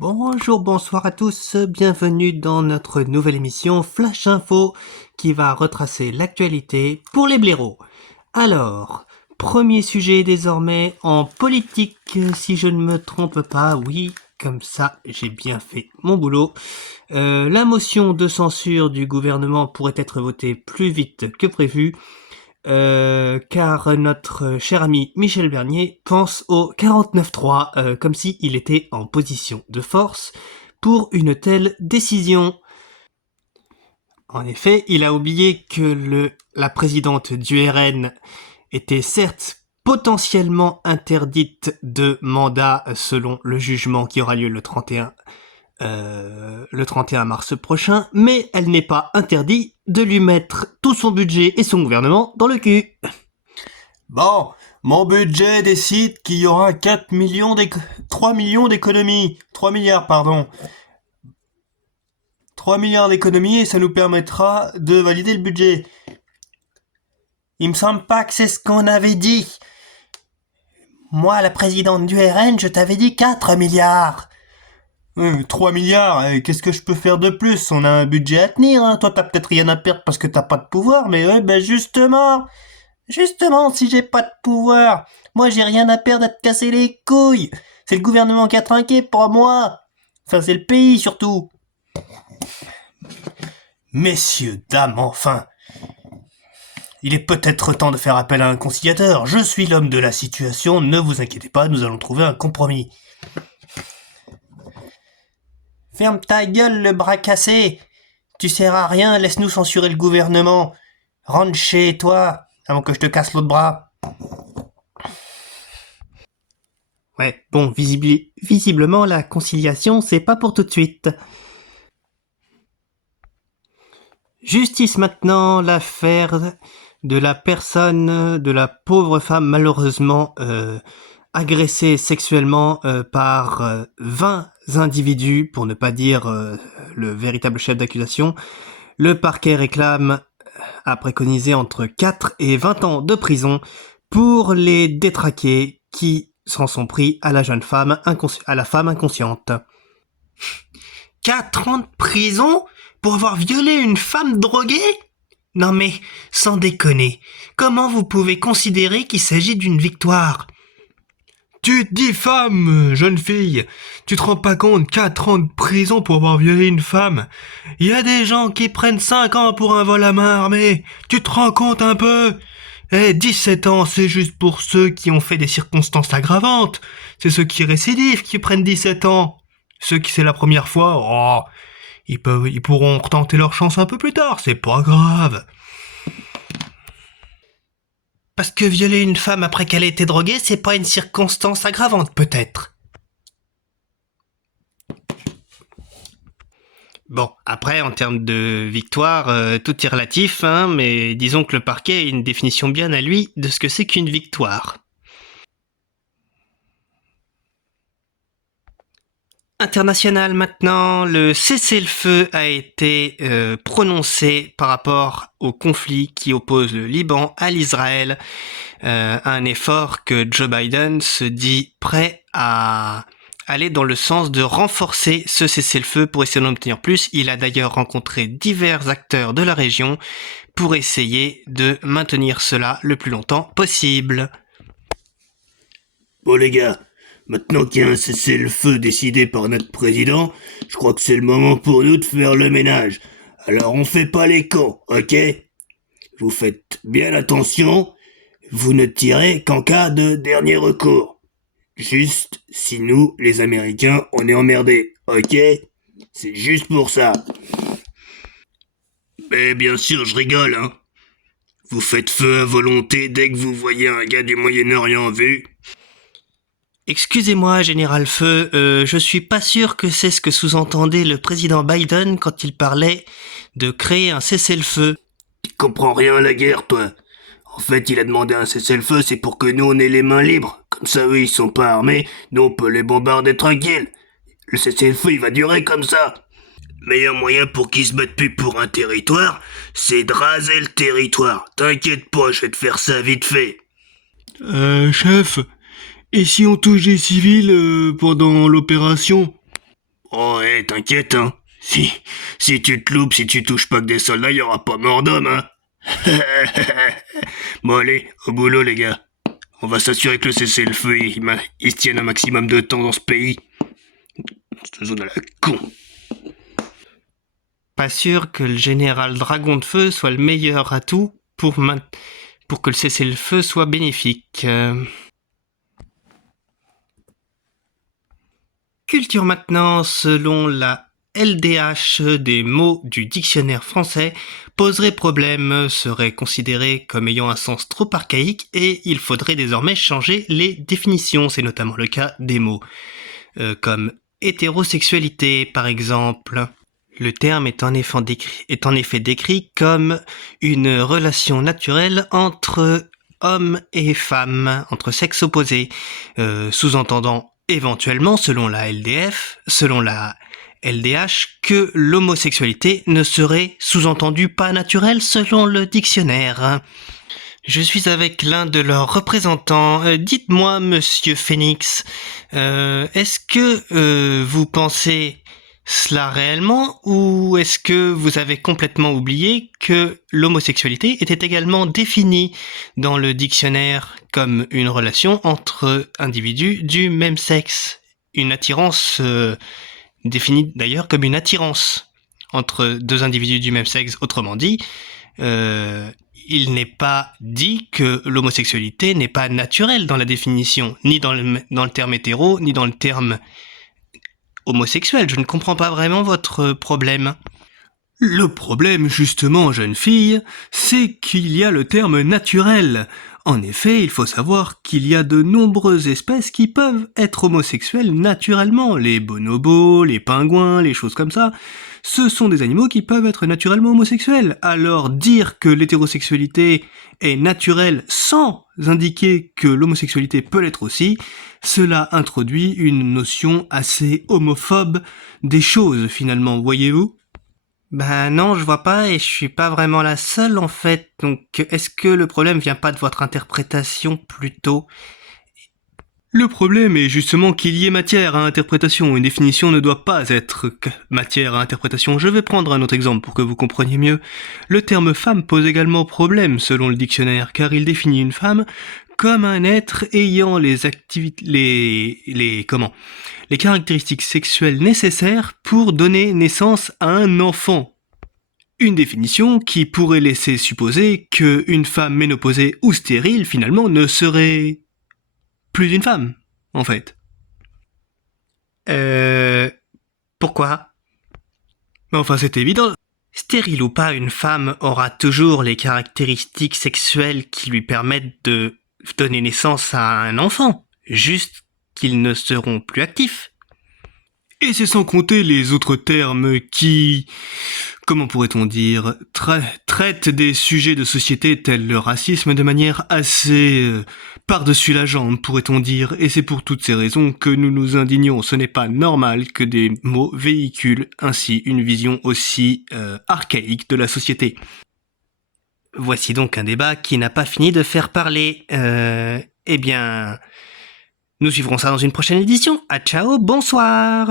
Bonjour, bonsoir à tous, bienvenue dans notre nouvelle émission Flash Info qui va retracer l'actualité pour les blaireaux. Alors, premier sujet désormais en politique, si je ne me trompe pas, oui, comme ça j'ai bien fait mon boulot. La motion de censure du gouvernement pourrait être votée plus vite que prévu. Car notre cher ami Michel Bernier pense au 49.3 comme s'il était en position de force pour une telle décision. En effet, il a oublié que la présidente du RN était certes potentiellement interdite de mandat selon le jugement qui aura lieu le 31 mars prochain, mais elle n'est pas interdite de lui mettre tout son budget et son gouvernement dans le cul. Bon, mon budget décide qu'il y aura 3 millions d'économies. 3 milliards, pardon. 3 milliards d'économies et ça nous permettra de valider le budget. Il me semble pas que c'est ce qu'on avait dit. Moi, la présidente du RN, je t'avais dit 4 milliards. 3 milliards, qu'est-ce que je peux faire de plus? On a un budget à tenir, hein. Toi, t'as peut-être rien à perdre parce que t'as pas de pouvoir, mais justement, si j'ai pas de pouvoir, moi j'ai rien à perdre à te casser les couilles. C'est le gouvernement qui a trinqué pour moi. Enfin, c'est le pays surtout. Messieurs, dames, enfin. Il est peut-être temps de faire appel à un conciliateur. Je suis l'homme de la situation, ne vous inquiétez pas, nous allons trouver un compromis. Ferme ta gueule, le bras cassé. Tu sers à rien, laisse-nous censurer le gouvernement. Rentre chez toi, avant que je te casse l'autre bras. Ouais, bon, visiblement, la conciliation, c'est pas pour tout de suite. Justice maintenant, l'affaire de la personne, de la pauvre femme malheureusement agressée sexuellement par 20 individus, pour ne pas dire le véritable chef d'accusation. Le parquet a préconisé entre 4 et 20 ans de prison pour les détraqués qui s'en sont pris à la jeune femme, à la femme inconsciente. 4 ans de prison pour avoir violé une femme droguée ? Non mais, sans déconner, comment vous pouvez considérer qu'il s'agit d'une victoire ? Tu te dis femme, jeune fille. Tu te rends pas compte, 4 ans de prison pour avoir violé une femme. Il y a des gens qui prennent 5 ans pour un vol à main armée. Tu te rends compte un peu ? 17 ans, c'est juste pour ceux qui ont fait des circonstances aggravantes. C'est ceux qui récidivent qui prennent 17 ans. Ceux qui c'est la première fois, ils pourront retenter leur chance un peu plus tard, c'est pas grave. Parce que violer une femme après qu'elle ait été droguée, c'est pas une circonstance aggravante, peut-être. Bon, après, en termes de victoire, tout est relatif, hein, mais disons que le parquet a une définition bien à lui de ce que c'est qu'une victoire. International maintenant, le cessez-le-feu a été prononcé par rapport au conflit qui oppose le Liban à l'Israël, un effort que Joe Biden se dit prêt à aller dans le sens de renforcer ce cessez-le-feu pour essayer d'en obtenir plus. Il a d'ailleurs rencontré divers acteurs de la région pour essayer de maintenir cela le plus longtemps possible. Bon les gars, maintenant qu'il y a un cessez-le-feu décidé par notre président, je crois que c'est le moment pour nous de faire le ménage. Alors on fait pas les cons, ok ? Vous faites bien attention, vous ne tirez qu'en cas de dernier recours. Juste si nous, les Américains, on est emmerdés, ok ? C'est juste pour ça. Mais bien sûr, je rigole, hein. Vous faites feu à volonté dès que vous voyez un gars du Moyen-Orient en vue. Excusez-moi, Général Feu, je suis pas sûr que c'est ce que sous-entendait le président Biden quand il parlait de créer un cessez-le-feu. Tu comprends rien à la guerre, toi. En fait, il a demandé un cessez-le-feu, c'est pour que nous on ait les mains libres. Comme ça, eux, ils sont pas armés, nous on peut les bombarder tranquille. Le cessez-le-feu, il va durer comme ça. Meilleur moyen pour qu'ils se battent plus pour un territoire, c'est de raser le territoire. T'inquiète pas, je vais te faire ça vite fait. Chef, et si on touche des civils pendant l'opération ? Oh, ouais, t'inquiète, hein. Si tu te loupes, si tu touches pas que des soldats, y aura pas mort d'homme, hein. Bon, allez, au boulot, les gars. On va s'assurer que le cessez-le-feu, il se tienne un maximum de temps dans ce pays. Cette zone à la con. Pas sûr que le général Dragon de Feu soit le meilleur atout pour que le cessez-le-feu soit bénéfique. Culture maintenant, selon la LDH des mots du dictionnaire français, poserait problème, serait considéré comme ayant un sens trop archaïque et il faudrait désormais changer les définitions. C'est notamment le cas des mots comme hétérosexualité par exemple. Le terme est en effet décrit comme une relation naturelle entre hommes et femmes, entre sexes opposés, sous-entendant éventuellement, selon la LDH, que l'homosexualité ne serait sous-entendu pas naturelle selon le dictionnaire. Je suis avec l'un de leurs représentants. Dites-moi, monsieur Phoenix, est-ce que vous pensez cela réellement ou est-ce que vous avez complètement oublié que l'homosexualité était également définie dans le dictionnaire comme une relation entre individus du même sexe? Une attirance définie d'ailleurs comme une attirance entre deux individus du même sexe, autrement dit, il n'est pas dit que l'homosexualité n'est pas naturelle dans la définition, ni dans le terme hétéro, ni dans le terme homosexuel. Je ne comprends pas vraiment votre problème. Le problème, justement, jeune fille, c'est qu'il y a le terme naturel. En effet, il faut savoir qu'il y a de nombreuses espèces qui peuvent être homosexuelles naturellement. Les bonobos, les pingouins, les choses comme ça. Ce sont des animaux qui peuvent être naturellement homosexuels. Alors dire que l'hétérosexualité est naturelle sans indiquer que l'homosexualité peut l'être aussi, cela introduit une notion assez homophobe des choses finalement, voyez-vous ? Ben non, je vois pas et je suis pas vraiment la seule en fait. Donc est-ce que le problème vient pas de votre interprétation plutôt ? Le problème est justement qu'il y ait matière à interprétation. Une définition ne doit pas être matière à interprétation. Je vais prendre un autre exemple pour que vous compreniez mieux. Le terme femme pose également problème selon le dictionnaire, car il définit une femme comme un être ayant les caractéristiques sexuelles nécessaires pour donner naissance à un enfant. Une définition qui pourrait laisser supposer qu'une femme ménopausée ou stérile finalement ne serait plus une femme, en fait. Pourquoi ? Enfin, c'est évident. Stérile ou pas, une femme aura toujours les caractéristiques sexuelles qui lui permettent de donner naissance à un enfant, juste qu'ils ne seront plus actifs. Et c'est sans compter les autres termes qui, comment pourrait-on dire, traitent des sujets de société tels le racisme de manière assez par-dessus la jambe, pourrait-on dire. Et c'est pour toutes ces raisons que nous nous indignons. Ce n'est pas normal que des mots véhiculent ainsi une vision aussi archaïque de la société. Voici donc un débat qui n'a pas fini de faire parler. Eh bien, nous suivrons ça dans une prochaine édition. À ciao, bonsoir.